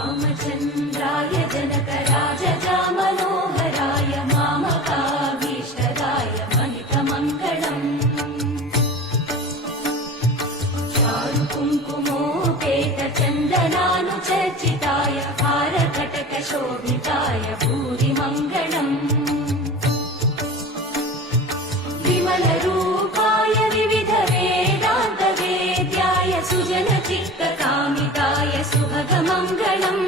रामचन्द्राय जनकराजजा मनोहराय मामकाभीष्टदाय महितमङ्गलम् चारुकुङ्कुमोपेतचन्दनानुचर्चिताय हारकटकशोभिताय भूरिमङ्गलम् विमलरूपाय विविधवेदान्तवेद्याय सुजनचित्तकामिताय सुभगमङ्गलम्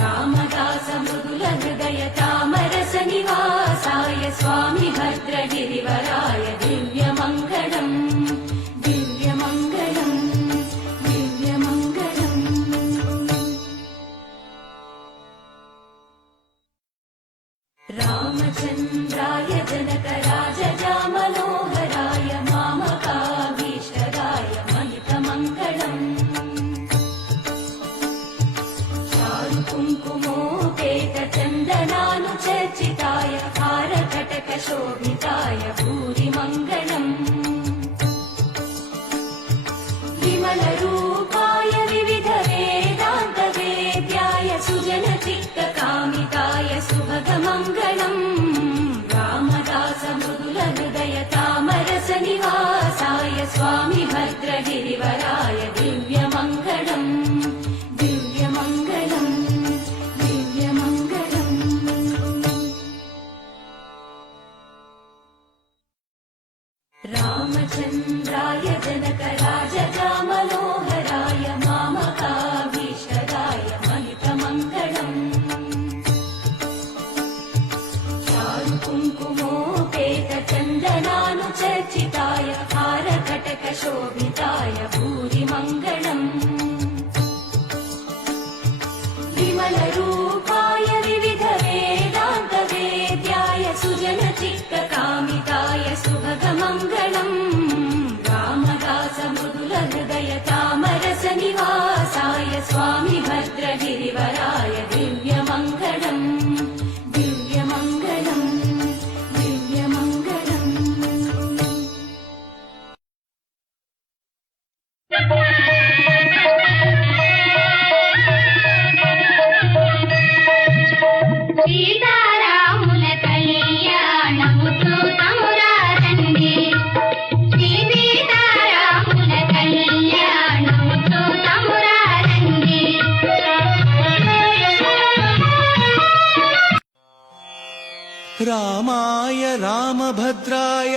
रामदासमृदुलहृदयतामरसनिवासाय स्वामि भद्रगिरिवराय दिव्यमङ्गलम् दिव्यमङ्गलम् दिव्यमङ्गलम् रामचन्द्राय जनकराजजा मनोहराय मामकाभीष्टदाय महितमङ्गलम् चारुकुङ्कुमोपेतचन्दनानुचर्चिताय हारकटकशोभिताय भूरिमङ्गलम् विमलरूपाय विविधवेदान्तवेद्याय सुजनचित्तकामिताय सुभगमङ्गलम् रामदासमृदुलहृदयतामरसनिवासाय स्वामि भद्रगिरिवराय दिव्यमङ्गलम् दिव्यमङ्गलम् दिव्यमङ्गलम् रामचन्द्राय जनकराजजा मनोहराय मामकाभीष्टदाय महितमङ्गलम् चारुकुङ्कुमोपेतचन्दनानुचर्चिताय हारकटकशोभिताय भूरिमङ्गलम् विमलरूपाय विविधवेदान्तवेद्याय सुजनचित्तकामिताय सुभगमङ्गलम् रामदासमृदुलहृदयतामरसनिवासाय स्वामि भद्रगिरिवराय दिव्यमङ्गलम् दिव्यमङ्गलम् दिव्यमङ्गलम् సీతారాముల కళ్యాణము చూతమురారండి శ్రీ సీతారాముల కళ్యాణము చూతమురారండి रामाय रामभद्राय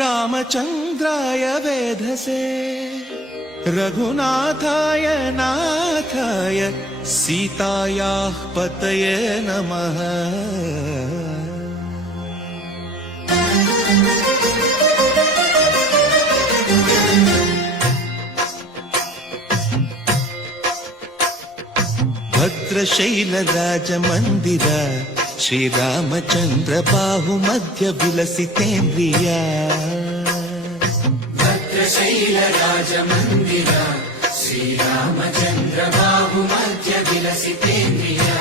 रामचन्द्राय वेधसे रघुनाथाय नाथाय सीतायाः पतये नमः। भद्रशैलराजमन्दिर श्रीरामचन्द्र बाहुमध्य विलसितेन्द्रिया भद्रशैलराजमन्दिर श्रीरामचन्द्र बाहुमध्य विलसितेन्द्रिया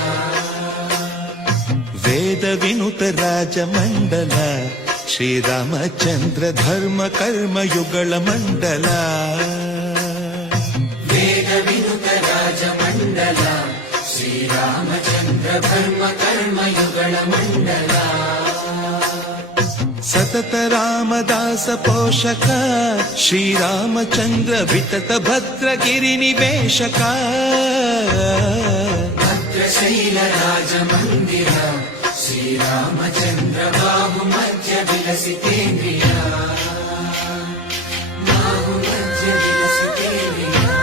वेदविनुत राजमण्डल श्रीरामचन्द्र धर्म कर्म युगल मण्डल वेदविनुत राजमण्डल श्रीरामचन्द्र धर्म कर्म युगल मण्डल सतत रामदास पोषक श्रीरामचन्द्र वितत भद्रगिरि निवेशक भद्रशैलराजमन्दिर श्रीरामचन्द्र बाहुमध्य विलसितेन्द्रिया बाहुमध्य विलसितेन्द्रिया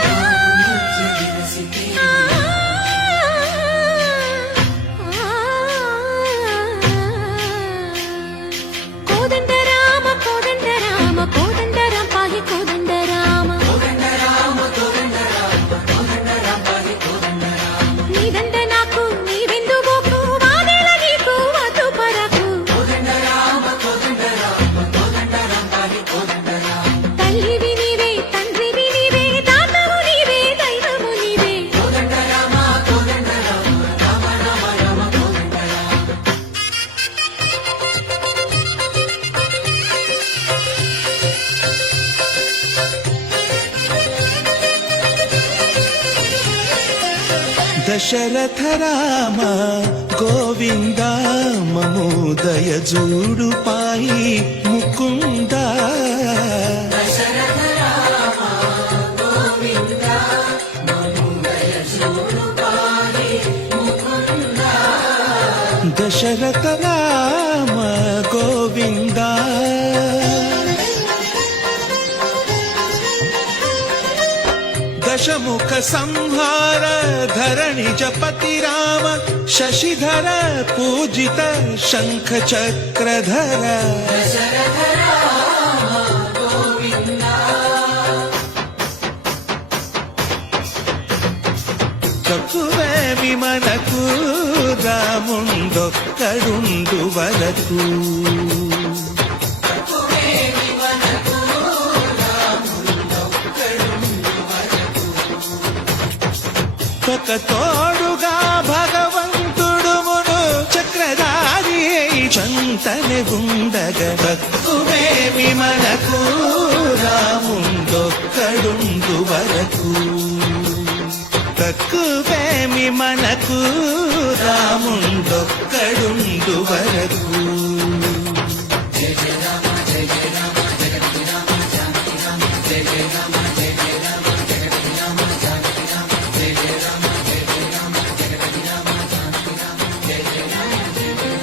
बाहुमध्य विलसितेन्द्रिया దశరథ రామ గోవింద మమోదయ జూడు పాయి ముకుంద దశరథ రామ గోవింద మముదయ చూడు పాయి ముకుంద దశరథ రామ గోవింద దశముఖ సంహార ధరణి జపతి రామ శశిధర పూజిత శంఖ చక్రధర దశరథ రామ గోవింద తక్కువేమి మనకు రాముండొక్కడుండు వరకు తక్కువేమి మనకు రాముడొక్కడుండు వరకు ఒక తోడుగా భగవంతుడు మును చక్రధారి చంతనే ఉండగ తక్కువేమి మనకు రాముండొక్కడుండు వరకు తక్కువేమి మనకు రాముండొక్కడుండు వరకు జయ జయ రామ జయ జయ రామ జగతి రామ జానకి రామ జయ జయ రామ జయ జయ రామ జగతి రామ జానకి రామ జయ జయ రామ జయ జయ రామ జగతి రామ జానకి రామ జయ జయ రామ జయ జయ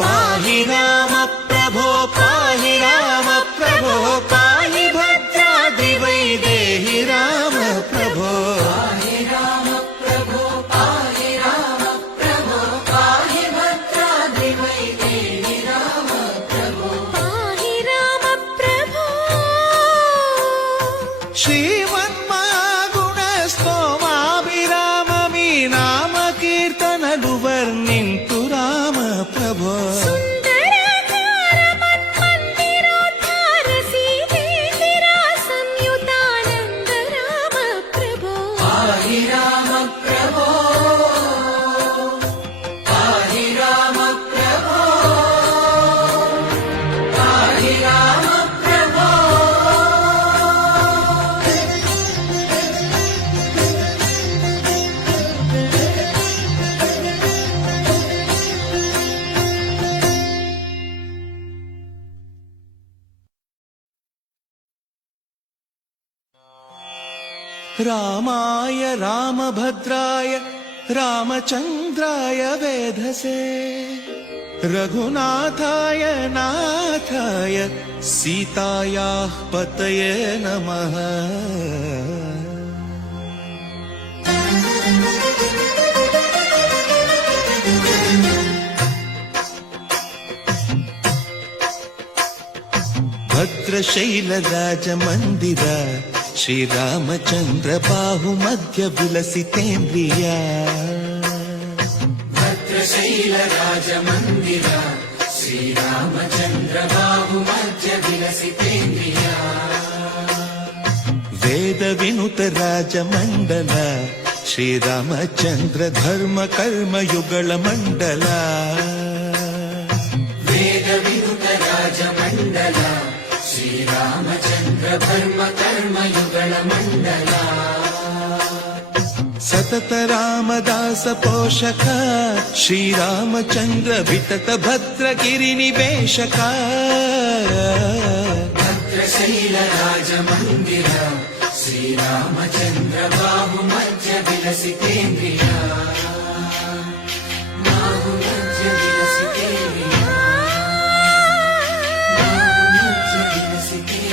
పాహి రామ ప్రభో పాహి రామ ప్రభో పాహి భద్రాద్రి వైదేహి రామ ప్రభో పాహి రామ ప్రభో పాహి రామ ప్రభో పాహి భద్రాద్రి వైదేహి రామ ప్రభో పాహి రామ ప్రభో శ్రీమన్మాగుణ స్తోమాభిరామ మీ నామ కీర్తనలు వర్ణింతు రామ ప్రభో సుందరాకార మన్మందిరోద్ధార సీతేందిరా సంయుతానంద రామ ప్రభో పాహి రామ ప్రభో పాహి రామ ప్రభో పాహి రామ ప్రభో రామాయ రామభద్రాయ రామచంద్రాయ వేధసే రఘునాథాయ నాథాయ సీతాయాః పతయే నమః భద్రశైల రాజమందిర శ్రీరామచంద్ర బాహు మధ్య విలసితేంద్రియ భద్రశైల రాజమందిర శ్రీరామచంద్ర బాహు మధ్య విలసితేంద్రియ వేద వినుత రాజమండల శ్రీరామచంద్ర ధర్మ కర్మ యుగళ మండల వేద వినుత రాజమండల శ్రీరామచంద్ర ధర్మ కర్మ యుగళ మండల సతత రామదాస పోషక శ్రీరామచంద్ర వితత భద్రగిరి నివేశక భద్రశైల రాజమందిర శ్రీరామచంద్ర బాహు మధ్య విలసితేంద్రియ బాహు మధ్య విలసితేంద్రియ బాహు మధ్య విలసితేంద్రియ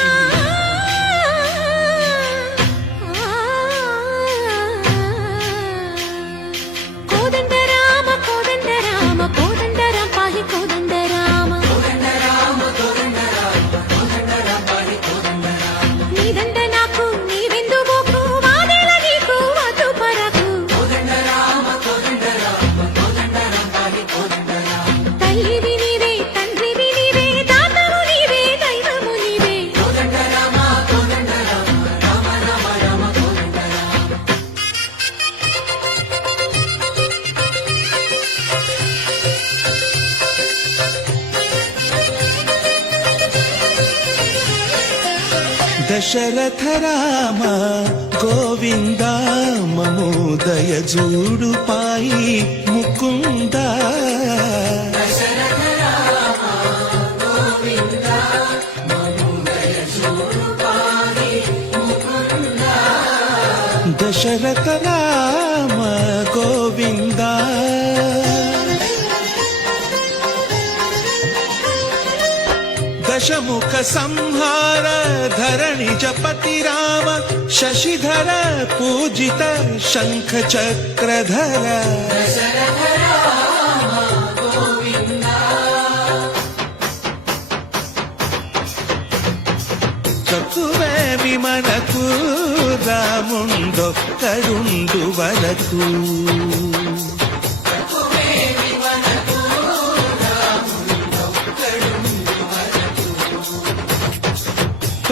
కోదండ రామ కోదండ రామ కోదండ రామ పాహి కోదండ రామ కోదండ రామ కోదండ రామ కోదండ రామ పాహి కోదండ రామ నీదండ నాకు నీవెందు బోకు వాదేల నీకు వధు పరకు కోదండ రామ దశరథ రామ గోవింద మమోదయ జూడు పాయి ముకుంద దశరథ రామ గోవింద దశముఖ సంహార ధరణి జపతి రామ శశిధర పూజిత శంఖ చక్రధర చతువేమి మనకు రాముండొక్కడుండు వరకు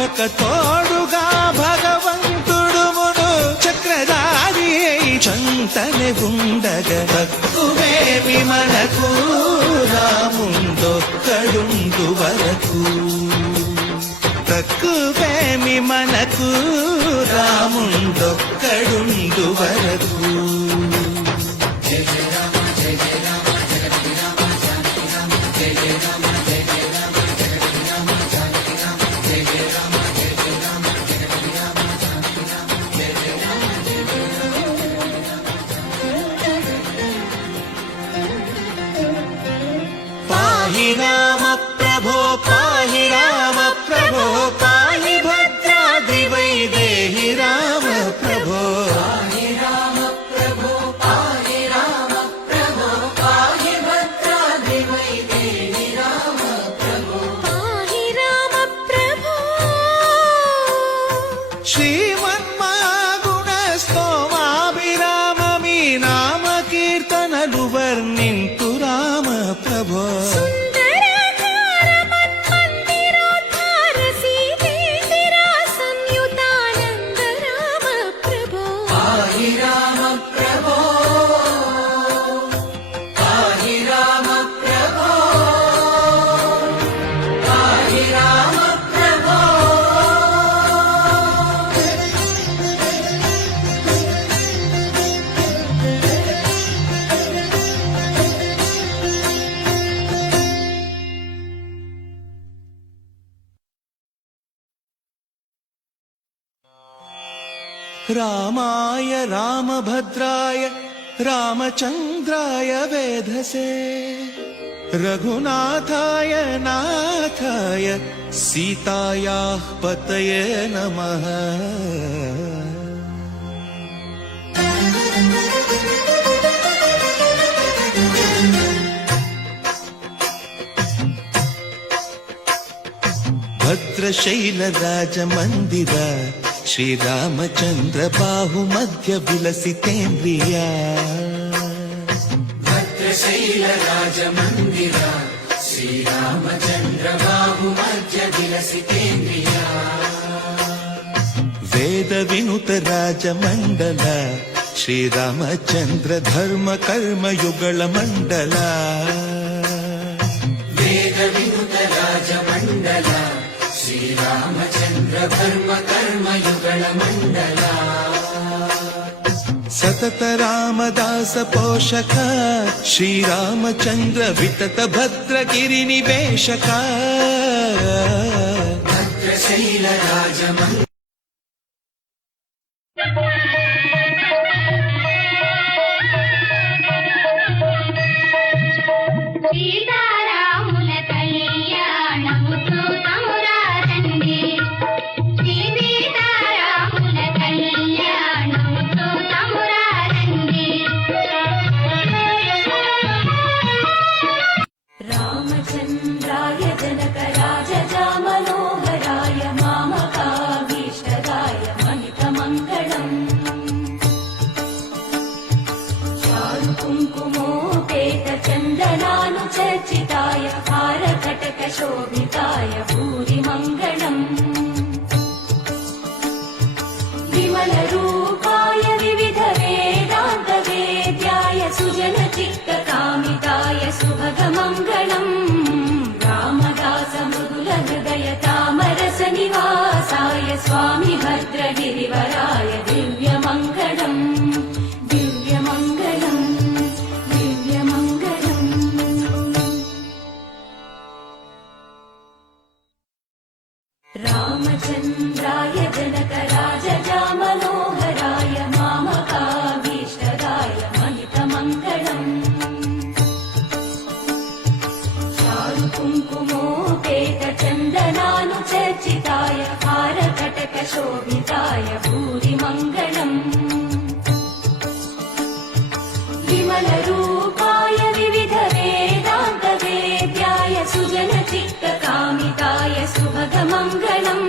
ఒక తోడుగా భగవంతుడు మును చక్రధారి చంతనే ఉండగ తక్కువేమి మనకు రాముండొక్కడుండు వరకు తక్కువేమి మనకు రాముండొక్కడుండు వరకు పాహి రామ ప్రభో పాహి రామ ప్రభో పాహి భద్రాద్రి వైదేహి రామ ప్రభో పాహి రామ ప్రభో శ్రీమన్మాగుణ స్తోమాభిరామమి నామ కీర్తనలు వర్ణింతు రామ ప్రభో సుందరాకార మన్మందిరోద్ధార సీతేందిరా సంయుతానంద రామ ప్రభో రామాయ రామభద్రాయ రామచంద్రాయ వేధసే రఘునాథాయ నాథాయ సీతాయాః పతయే నమః భద్రశైల రాజమందిర శ్రీరామచంద్ర బాహు మధ్య విలసితేంద్రియా భద్రశైల రాజమందిర శ్రీరామచంద్ర బాహు మధ్య విలసితేంద్రియా వేద వినుత రాజమండల శ్రీరామచంద్ర ధర్మ కర్మ యుగళ మండల వేద వినుత రాజమండల శ్రీరామచంద్ర ధర్మ కర్మ యుగళ మండల సతత రామదాస పోషక శ్రీరామచంద్ర వితత భద్రగిరి నివేశక భద్రశైల రాజమందిర సీతారాముల కళ్యాణము చూతమురారండి శ్రీ సీతారాముల కళ్యాణము చూతమురారండి రామచంద్రాయ జనక రాజజా మనోహరాయ మామకాభీష్టదాయ మహితమంగళం చారు కుంకుమోపేత చందనానుచర్చితాయ హారకటక శోభితాయ భూరి మంగళం విమల రూపాయ వివిధ వేదాంత వేద్యాయ సుజన చిత్త కామితాయ సుభగ మంగళం రామదాస మృదుల హృదయ తామరస నివాసాయ స్వా शोभिताय भूरिमङ्गलम् विमलरूपाय विविधवेदान्तवेद्याय सुजनचित्तकामिताय सुभगमङ्गलम्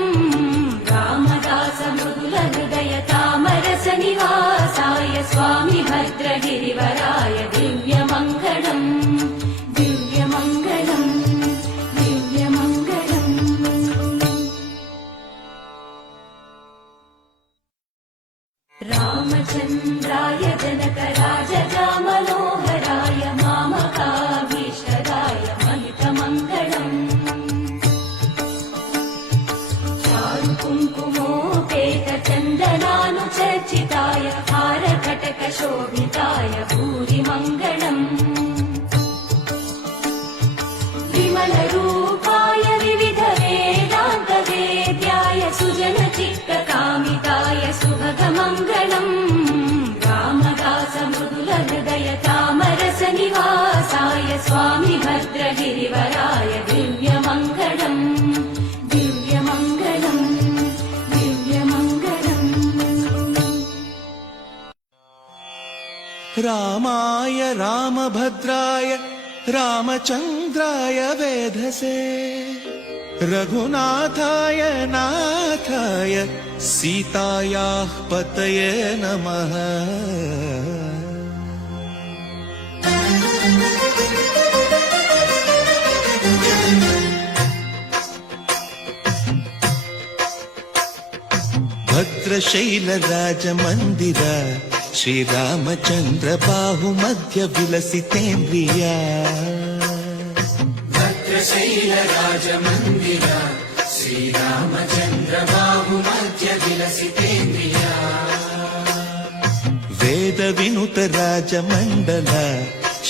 रामदास मृदुलहृदय तामरसनिवासाय स्वामि भद्रगिरिवराय दिव्यमङ्गलम् दिव्यमङ्गलम् दिव्यमङ्गलम् रामचन्द्राय जनकराजजामनोहराय मामकाभीष्टदाय महितमङ्गलम् चारुकुङ्कुमोपेतचन्दनानुचर्चिताय हारकटकशोभिताय भूरिमङ्गलम् विमलरूपाय विविधवेदान्तवेद्याय सुजनचित्तकामिताय सुभगमङ्गलम् रामदास मृदुलहृदय तामरसनिवासाय स्वामि भद्रगिरिवराय दिव्यमङ्गलम् दिव्यमङ्गलम् दिव्यमङ्गलम् रामाय रामभद्राय रामचन्द्राय वेधसे रघुनाथाय नाथाय सीतायाः पतये नमः। भद्रशैलराजमन्दिर श्रीरामचन्द्र बाहुमध्य विलसितेन्द्रिया भद्रशैलराजमन्दिर श्रीरामचन्द्र बाहुमध्य विलसितेन्द्रिया वेदविनुत राजमण्डल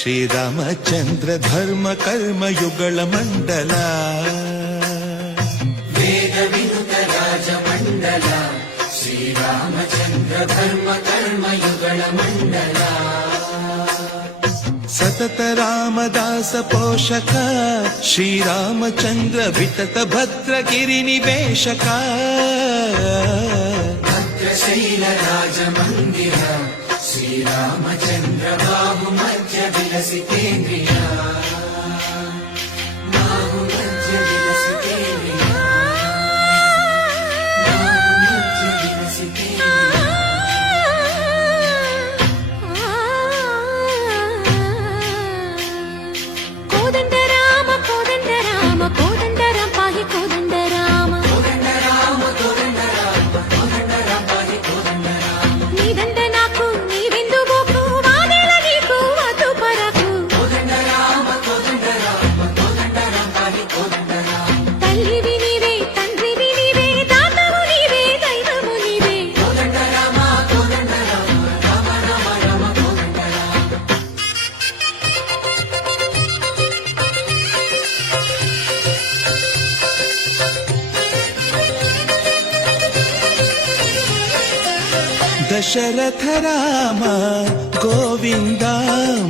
श्रीरामचन्द्र धर्म कर्म युगल मण्डल वेदविनुत राजमण्डल श्रीरामचन्द्र धर्म कर्म युगल मण्डल सतत रामदास पोषक श्रीरामचन्द्र वितत भद्रगिरिनिवेशक भद्रशैलराजमन्दिर श्रीरामचन्द्र बाहुमध्य विलसितेन्द्रिया बाहुमध्य विलसितेन्द्रिया बाहुमध्य विलसितेन्द्रिया కోదండ రామ కోదండ రామ కోదండ రామ పాహి కోదండ రామ నీదండ నాకు నీవెందు బోకు వాదేల నీకు వద్దు పరకు తల్లివి నీవే తండ్రివి నీవే దాతవు నీవే దైవము నీవే दशरथ राम गोविंद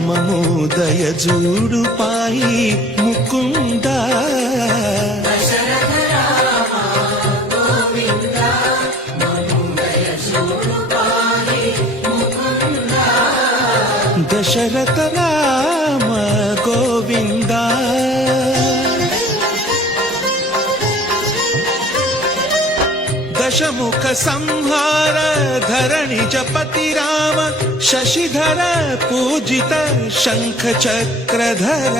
ममोदय जूडु पाई मुकुंद दशरथ राम गोविंद दशमुख संहार धरणि जपति राम शशिधर पूजित शंख चक्रधर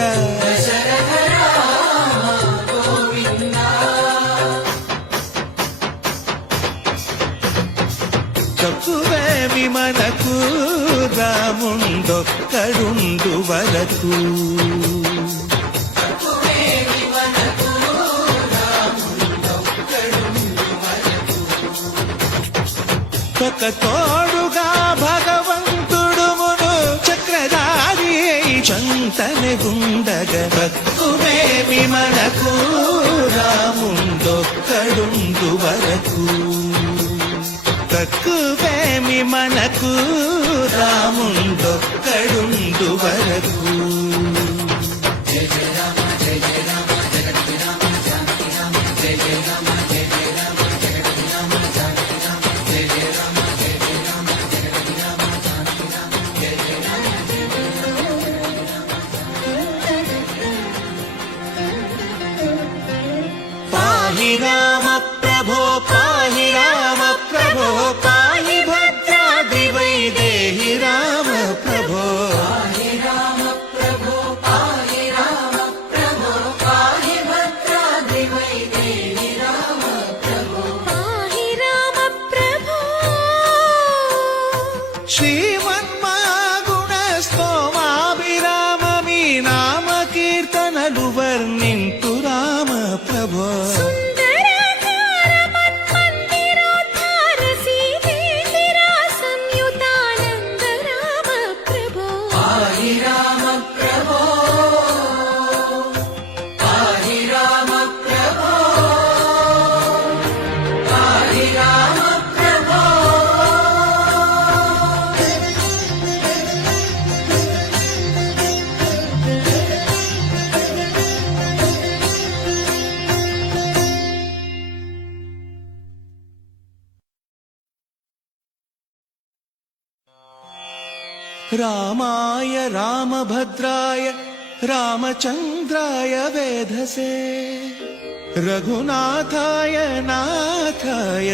చక్కువే విమనకు రాముండొక్కడుండు వరకు ఒక తోడుగా భగవంతుడు మును చక్రధారి చంతని గుండగ భక్తుమేమి మనకు రాముండొక్కడుండు వరకు తక్కువేమి మనకు రాముండొక్కడుండు వరకు జయ జయ రామ జయ జయ రామ జగతి రామ జానకి రామ జయ జయ రామ జయ జయ రామ జగతి రామ జానకి రామ ప్రభో పాహి రామ ప్రభో పాహి భద్రాద్రి వైదేహి రామ ప్రభో పాహి రామ ప్రభో పాహి రామ ప్రభో పాహి భద్రాద్రి వైదేహి రామ ప్రభో పాహి రామ ప్రభో శ్రీమన్మాగుణ స్తోమాభిరామ మీ నామ కీర్తనలు వర్ణింతు రామ ప్రభో సుందరాకార మన్మందిరోద్ధార సీతేందిరా సంయుతానంద రామ ప్రభో పాహి రామ ప్రభో పాహి రామ ప్రభో పాహి రామ ప్రభో రామాయ రామభద్రాయ రామచంద్రాయ వేధసే రఘునాథాయ నాథాయ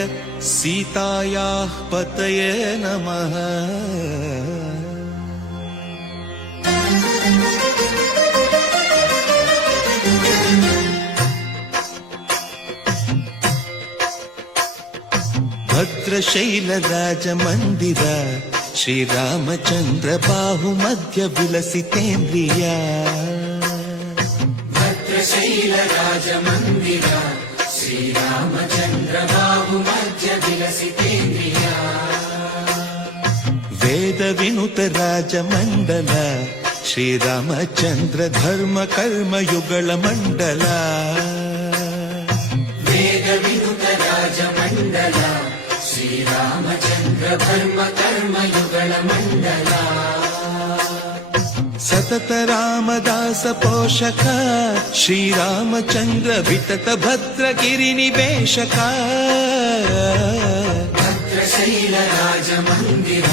సీతాయాః పతయే నమః భద్రశైలరాజమందిర శ్రీరామచంద్ర బాహుమధ్య విలసితేంద్రియా భద్రశైల రాజమందిర శ్రీరామచంద్ర బాహు మధ్య విలసితేంద్రియా వేద వినుత రాజమండల శ్రీరామచంద్ర ధర్మ కర్మ యుగళ మండల వేద వినుత రాజమండల శ్రీరామచంద్ర ధర్మ కర్మ యుగళ మండల సతత రామదాస పోషక శ్రీరామచంద్ర వితత భద్రగిరి నివేశక భద్రశైల రాజమందిర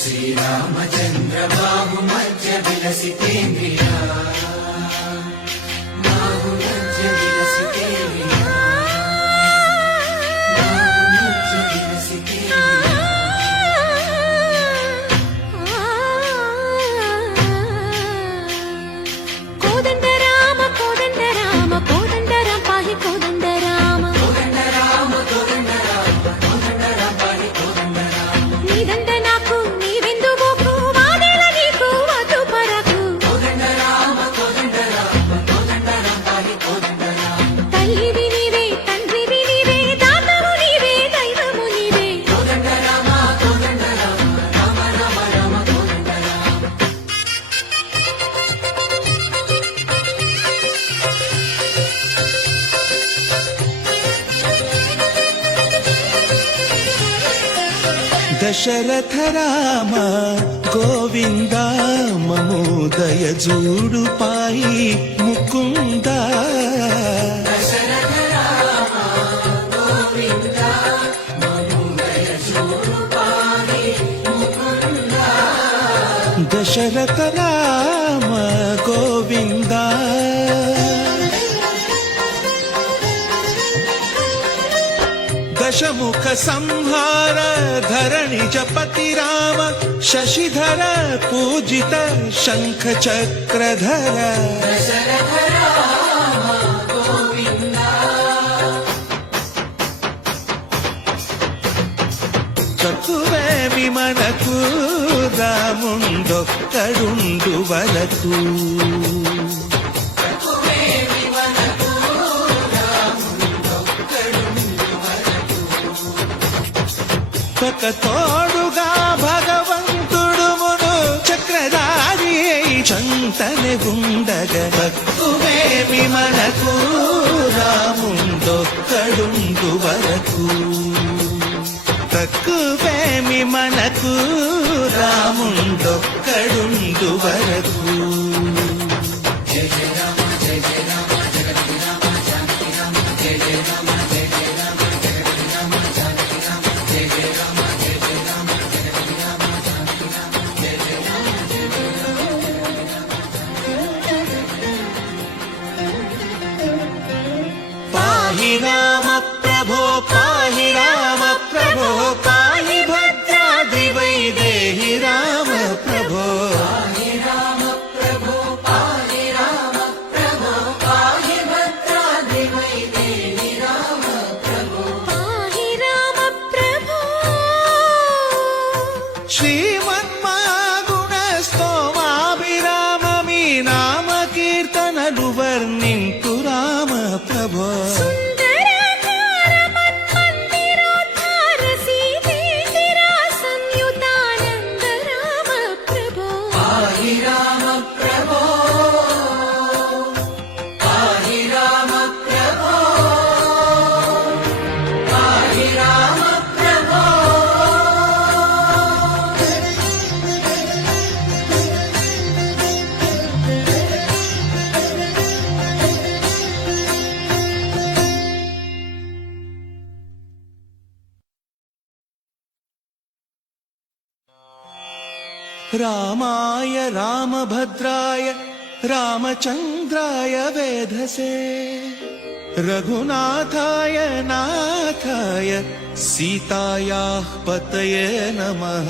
శ్రీరామచంద్ర బాహు మధ్య విలసితేంద్రియా బాహు మధ్య విలసితేంద్రియా బాహు మధ్య విలసితేంద్రియా కోదండ రామ కోదండ రామ కోదండ రామ పాహి కోదండ రామ కోదండ రామ కోదండ రామ కోదండ రామ పాహి కోదండ రామ నీదండ నాకు నీవెందు మోకు వాదేల నీకు వద్దు పరకు కోదండ రామ కోదండ రామ కోదండ రామ పాహి కోదండ రామ తల్లివి నీవే తండ్రివి నీవే దాతవు నీవే దైవము నీవే కోదండ రామ కోదండ రామ రామ రామ రామ కోదండ రామ దశరథ రామ గోవింద మమోదయ జూడు పాయి ముకుంద దశరథ రామ గోవింద మమోదయ జూడు పాహి ముకుంద దశరథ రామ గోవింద దశముఖ సంహార ధరణి జపతి రామ శశిధర పూజిత శంఖ చక్రధర దశరథ రామ గోవింద చక్కువేమి మనకు రాముండొక్కడుండు వరకు తక్కువేమి మనకు రాముడొక్కడుండు వరకు ఒక తోడుగా భగవంతుడు మును చక్రధారి అయి చంతనే ఉండగ తక్కువేమి మనకు రాముండొక్కడుండు వరకు తక్కువేమి మనకు రాముండొక్కడుండు వరకు జయ జయ రామ జయ జయ రామ జగతి రామ జానకి రామ జయ జయ రామ జయ జయ రామ జగతి రామ జానకి రామ జయ జయ రామ జయ జయ రామ జగతి రామ జానకి రామ జయ జయ రామ జయ జయ రామ పాహి राम प्रभो पाहि राम प्रभो पाहि भद्राद्रि वैदेहि राम प्रभो पाहि राम प्रभो पाहि राम प्रभो पाहि भद्राद्रि वैदेहि राम प्रभो पाहि राम प्रभो श्रीमन्मागुणस्तोमाभिराममी नाम कीर्तनलु वर्णिन्तु राम प्रभो सुन्दराकार मन्मन्दिरोद्धार सीतेतिरा संयुतानन्द राम प्रभो पाहि राम प्रभो पाहि राम प्रभो पाहि राम प्रभो रामाय रामभद्राय रामचन्द्राय वेधसे रघुनाथाय नाथाय सीतायाः पतये नमः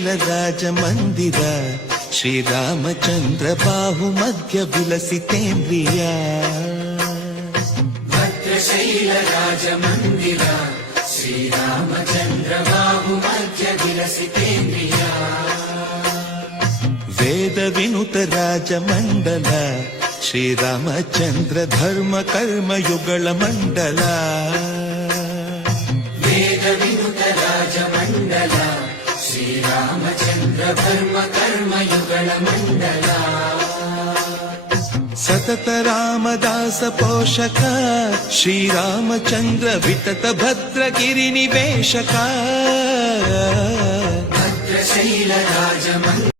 भद्रशैलराजमन्दिर श्रीरामचन्द्र बाहुमध्य विलसितेन्द्रिया भद्रशैलराजमन्दिर श्रीरामचन्द्र बाहुमध्य विलसितेन्द्रिया वेदविनुत राजमण्डल श्रीरामचन्द्र धर्म कर्म युगल मण्डल वेदविनुत राजमण्डल श्रीरामचन्द्र धर्म कर्म युगल मण्डल सतत रामदास पोषक श्रीरामचन्द्र वितत भद्रगिरि निवेशक भद्रशैलराजमन्दिर